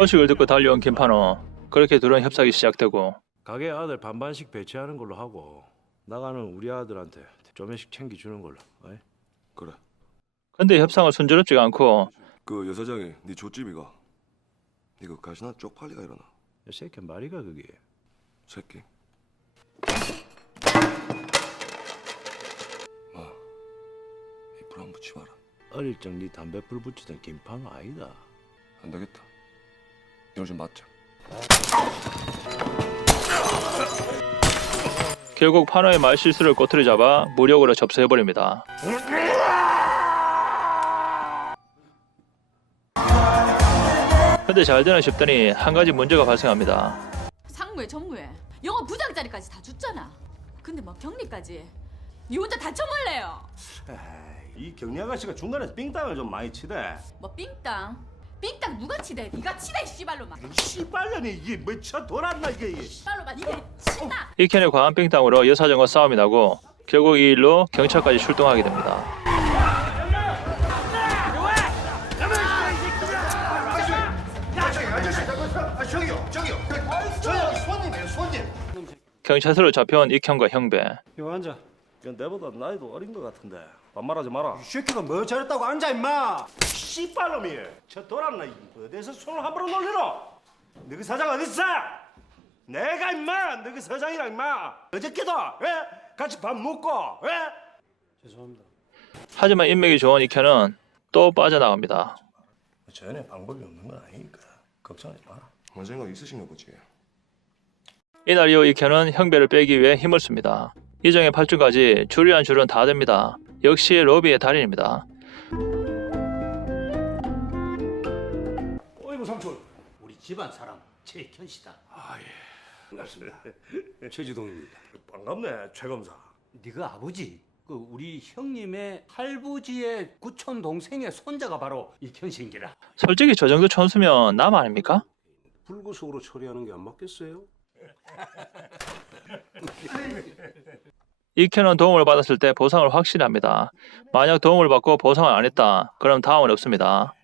소식을 듣고 달려온 김판호. 그렇게 둘은 협상이 시작되고 가게 아들 반반씩 배치하는 걸로 하고 나가는 우리 아들한테 조금씩 챙겨주는 걸로. 어이? 그래. 근데 협상은 순조롭지가 않고 그 여사장이 네 조집이가 이거 가시나 쪽팔리가 일어나. 이 새끼 말이가 그게. 새끼. 마, 이불안 붙지 마라. 어릴 적 네 담배 불 붙이던 김판호 아니다. 안 되겠다. 이걸 좀 맞자. 결국 판호의 말 실수를 꼬투리 잡아 무력으로 접수해버립니다. 근데 잘 되나 싶더니 한 가지 문제가 발생합니다. 상무에 전무에 영어 부장짜리까지 다 줬잖아. 근데 뭐 격리까지. 니 혼자 다 쳐먹을래요. 이 경리 아가씨가 중간에 삥땅을 좀 많이 치대. 뭐 삥땅. 삥땅 누가 치대? 니가 치대 씨발로만. 씨발년이 이게 뭐쳐 돌았나 이게. 씨발로만 이게 치나. 이켄의 과한 빙땅으로 여사정과 싸움이 나고 결국 이 일로 경찰까지 출동하게 됩니다. 경찰서로 잡혀온 익현과 형배. 이거 앉아. 이건 내보다 나이도 어린 것 같은데 반말하지 마라. 이 새끼가 뭐 잘했다고 앉아 임마 씨발놈이 저 돌았나 이 어디서 손을 함부로 놀리노? 너그 사장 어딨어? 내가 임마 너그 사장이랑 임마 어저께도 예? 같이 밥 먹고 예? 죄송합니다 하지만 인맥이 좋은 익현은 또 빠져나갑니다. 전혀 방법이 없는 건 아니니까 걱정하지 마라. 뭔 생각 있으신가 보지. 이날 이후 익현은 형배를 빼기 위해 힘을 씁니다. 이정의 팔줄까지 줄이란 줄은 다 됩니다. 역시 로비의 달인입니다. 어이구 삼촌 우리 집안 사람 최현 씨다 반갑습니다 최지동입니다 반갑네 최 검사. 네가 아버지 그 우리 형님의 할부지의 구촌 동생의 손자가 바로 이현 씨인기라 솔직히 저 정도 천수면 남 아닙니까? 불구속으로 처리하는 게 안 맞겠어요? 익현은 도움을 받았을 때 보상을 확실히 합니다. 만약 도움을 받고 보상을 안 했다, 그럼 다음은 없습니다.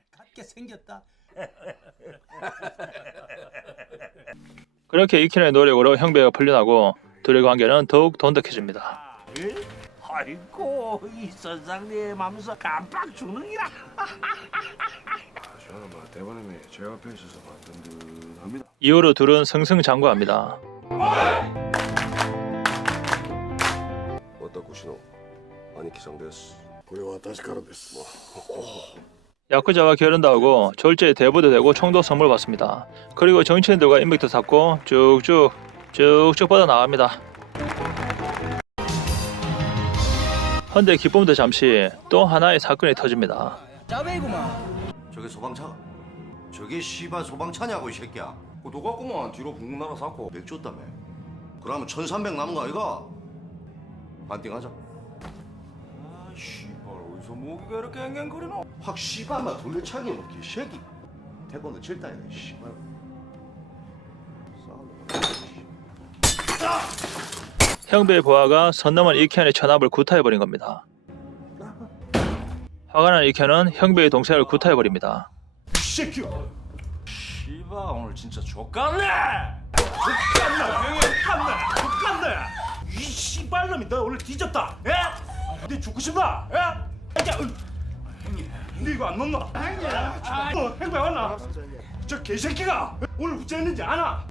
그렇게 익현의 노력으로 형배가 풀려나고 둘의 관계는 더욱 돈독해집니다. 아이고 이 선장님 하면서 깜빡 죽는이라. 저는 뭐 대본님이 제 앞에 있어서 막 든든합니다. 이후로 둘은 승승장구합니다. 私の兄貴さんです。これは私からです。 야쿠자와 결혼도 하고 졸지에 대부도 되고 총도 선물 받습니다. 그리고 정치인들과 인맥도 쌓고 쭉쭉 쭉쭉 뻗어 나갑니다. 헌데 기쁨도 잠시 또 하나의 사건이 터집니다. 저게 소방차? 저게 씨발 소방차냐고 이 새끼야 어, 너 갖고만 뒤로 붕 나가 샀고 맥주 줬다며 그러면 1300 남은 거 아이가? 반띵하자 아 씨발 어디서 모기가 이렇게 앵앵거리노? 확 씨발만 돌려차기 먹기 새끼 태권도 칠다이네 씨발 형배의 보아가 선 넘은 이켄의 천압을 구타해버린 겁니다. 화가 난 이켄은 형배의 동생을 구타해버립니다. 씨발 오늘 진짜 족같네. 족간나 명예 족간나 족간나. 이 씨발놈이 너 오늘 뒤졌다. 예? 네 죽고 싶나? 예? 야, 형님, 네 이거 안 먹나? 형님, 어, 행배 왔나? 저 개새끼가 오늘 우째했는지 아나?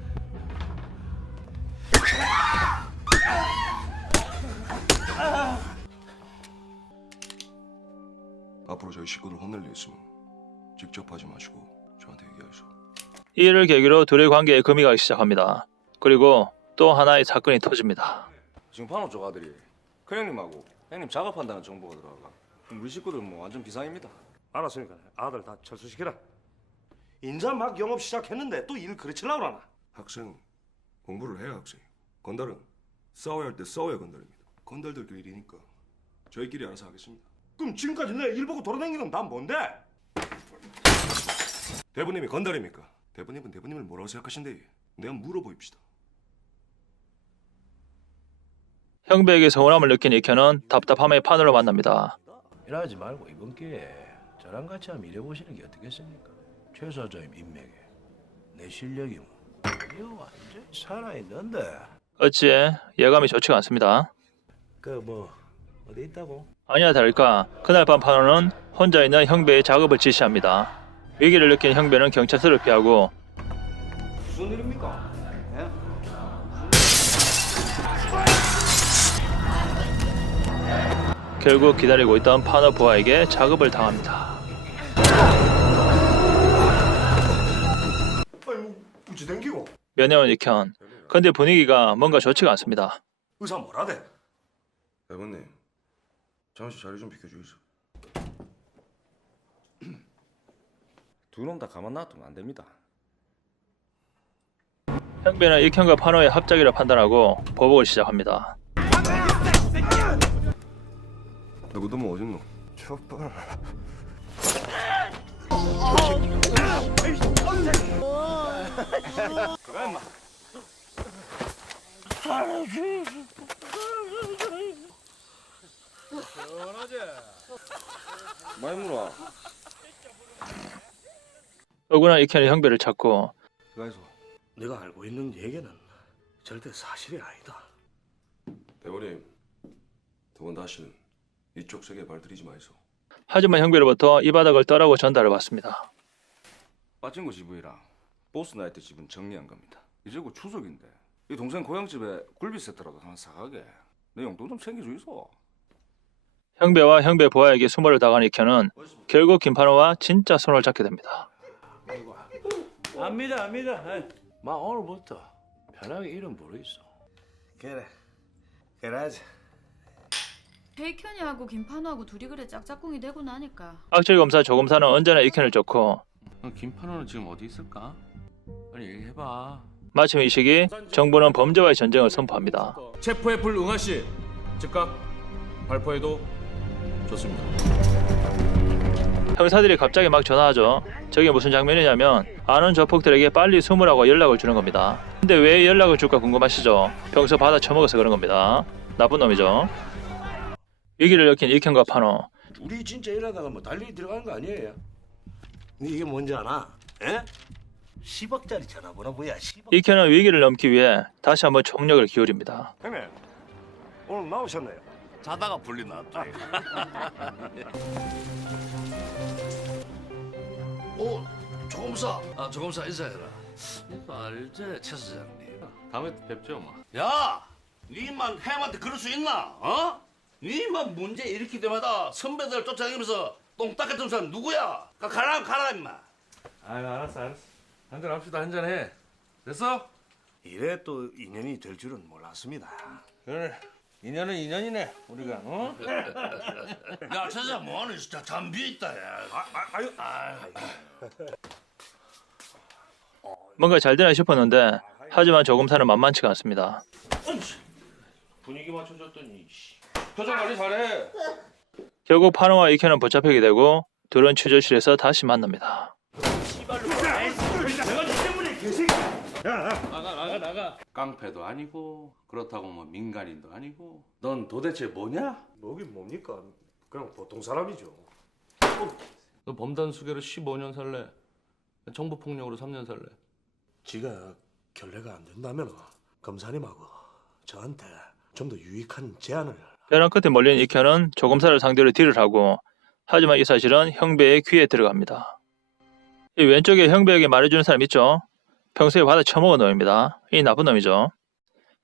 앞으로 저희 식구들 혼낼 일 있으면 직접 하지 마시고 저한테 얘기하시오. 이 일을 계기로 둘의 관계에 금이 가기 시작합니다. 그리고 또 하나의 사건이 터집니다. 지금 판호 쪽 아들이 큰 형님하고 형님 작업한다는 정보가 들어가. 우리 식구들 뭐 완전 비상입니다. 알았으니까 아들 다 철수시키라. 인자 막 영업 시작했는데 또 일 그르치려고 그러나? 학생 공부를 해야 학생. 건달은 싸워야 할 때 싸워야 건달입니다. 건달들끼리 일이니까 저희끼리 알아서 하겠습니다. 그럼 지금까지 내 일 보고 돌아다니는 건난 뭔데? 대부님이 건달입니까? 대부님은 대부님을 뭐라고 생각하신대? 내가 물어보입시다. 형배에게 서운함을 느낀 이켄은 답답함에 판으로 만납니다. 일하지 말고 이번 기회에 저랑 같이 한번 일해보시는 게 어떻겠습니까? 최 사장님 인맥에 내 실력이 뭐. 이거 완전 살아있는데. 어찌 예감이 좋지가 않습니다. 그 뭐 어디 있다고? 아니야 다를까 그날 밤 판호는 혼자 있는 형배의 작업을 지시합니다. 위기를 느낀 형배는 경찰서를 피하고 무슨 일입니까? 결국 기다리고 있던 부하에게 작업을 당합니다. 우지 댕기고 면회원 익현. 근데 분위기가 뭔가 좋지가 않습니다. 의사 뭐라대? 대본님 잠시 자리 좀 비켜주이소 두놈 다 가만 놔두면 안 됩니다. 형배는 익현과 판호의 합작이라 판단하고 보복을 시작합니다. 누구도 뭐 어딨노? 촛불 많이 물어. 억울한 익현이 형배를 찾고 가이소. 내가 알고 있는 얘기는 절대 사실이 아니다. 대본님 두 번 다시는 이쪽 세계에 발들이지 마이소 하지만 형배로부터 이 바닥을 떠라고 전달을 받습니다. 빠친구 집이랑 보스 나이트 집은 정리한 겁니다. 이제 곧 추석인데 이 동생 고향집에 굴비 세트라도 하나 사가게. 내 용돈 좀 챙겨주이소. 형배와 형배 부하에게 수모를 당한 익현은 결국 김판호와 진짜 손을 잡게 됩니다. 압니다, 압니다. 마 오늘부터 편하게 이름 부르있어. 그래, 그래야지. 백현이하고 김판호하고 둘이 그래 짝짝꿍이 되고 나니까 악질 검사 조 검사는 언제나 익현을 쫓고 김판호는 지금 어디 있을까? 빨리 얘기해봐. 마침 이 시기 정부는 범죄와의 전쟁을 선포합니다. 체포에 불응하시 즉각 발포해도 좋습니다. 형사들이 갑자기 막 전화하죠. 저게 무슨 장면이냐면 아는 조폭들에게 빨리 숨으라고 연락을 주는 겁니다. 근데 왜 연락을 줄까 궁금하시죠? 평소 받아 처먹어서 그런 겁니다. 나쁜 놈이죠. 위기를 엮인 익현과 판호. 우리 진짜 일하다가 뭐 달리 들어가는 거 아니에요? 니 이게 뭔지 아나? 에? 10억짜리 전화번호 뭐야? 10억. 익현은 위기를 넘기 위해 다시 한번 총력을 기울입니다. 형님, 오늘 나오셨네요. 자다가 불리 났다. 오, 조검사. 아, 조검사 인사해라. 이거 알지, 최 사장님. 다음에 뵙죠 뭐. 야, 니만 햄한테 그럴 수 있나? 어? 니만 문제 일으킬 때마다 선배들 쫓아다니면서 똥 닦았던 사람 누구야? 가 가라 가라 임마. 아유 알았어 알았어. 한잔 합시다 한잔 해. 됐어? 이래 또 인연이 될 줄은 몰랐습니다. 그래. 인연은 인연이네 우리가 어? 야, 최 사장 뭐하는 진짜 잠비 있다 야. 아유, 뭔가 잘 되나 싶었는데 하지만 조검사는 만만치가 않습니다. 분위기 맞춰줬더니 씨. 표정 관리 잘해. 결국 판호와 익현은 붙잡히게 되고 둘은 취조실에서 다시 만납니다. 나가 나가 나가. 깡패도 아니고 그렇다고 뭐 민간인도 아니고. 넌 도대체 뭐냐? 뭐긴 뭡니까 그냥 보통 사람이죠 너 범단 수괴로 15년 살래. 정부 폭력으로 3년 살래. 지가 결례가 안 된다면 검사님하고 저한테 좀 더 유익한 제안을 벼랑 끝에 몰린 익현은 조검사를 상대로 딜을 하고 하지만 이 사실은 형배의 귀에 들어갑니다. 이 왼쪽에 형배에게 말해주는 사람 있죠? 평소에 받아 처먹은 놈입니다. 이 나쁜 놈이죠.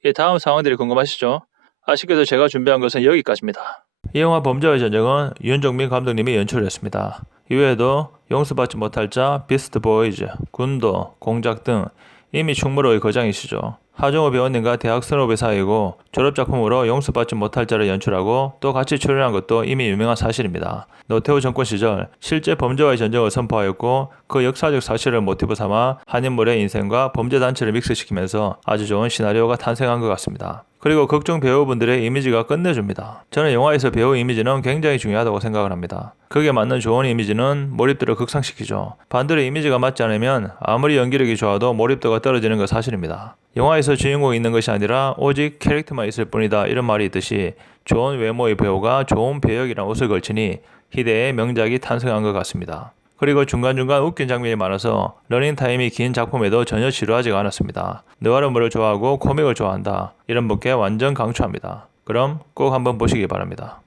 이 다음 상황들이 궁금하시죠? 아쉽게도 제가 준비한 것은 여기까지입니다. 이 영화 범죄와의 전쟁은 윤종민 감독님이 연출을 했습니다. 이외에도 용서받지 못할 자, 비스트 보이즈, 군도, 공작 등 이미 충무로의 거장이시죠. 하정우 배우님과 대학 선후배 사이고 졸업작품으로 용서받지 못할 자를 연출하고 또 같이 출연한 것도 이미 유명한 사실입니다. 노태우 정권 시절 실제 범죄와의 전쟁을 선포하였고 그 역사적 사실을 모티브 삼아 한 인물의 인생과 범죄 단체를 믹스시키면서 아주 좋은 시나리오가 탄생한 것 같습니다. 그리고 극중 배우분들의 이미지가 끝내줍니다. 저는 영화에서 배우 이미지는 굉장히 중요하다고 생각을 합니다. 그게 맞는 좋은 이미지는 몰입도를 극상시키죠. 반대로 이미지가 맞지 않으면 아무리 연기력이 좋아도 몰입도가 떨어지는 것 사실입니다. 영화에서 주인공이 있는 것이 아니라 오직 캐릭터만 있을 뿐이다 이런 말이 있듯이 좋은 외모의 배우가 좋은 배역이란 옷을 걸치니 희대의 명작이 탄생한 것 같습니다. 그리고 중간중간 웃긴 장면이 많아서 러닝타임이 긴 작품에도 전혀 지루하지가 않았습니다. 느와르물을 좋아하고 코믹을 좋아한다. 이런 분께 완전 강추합니다. 그럼 꼭 한번 보시기 바랍니다.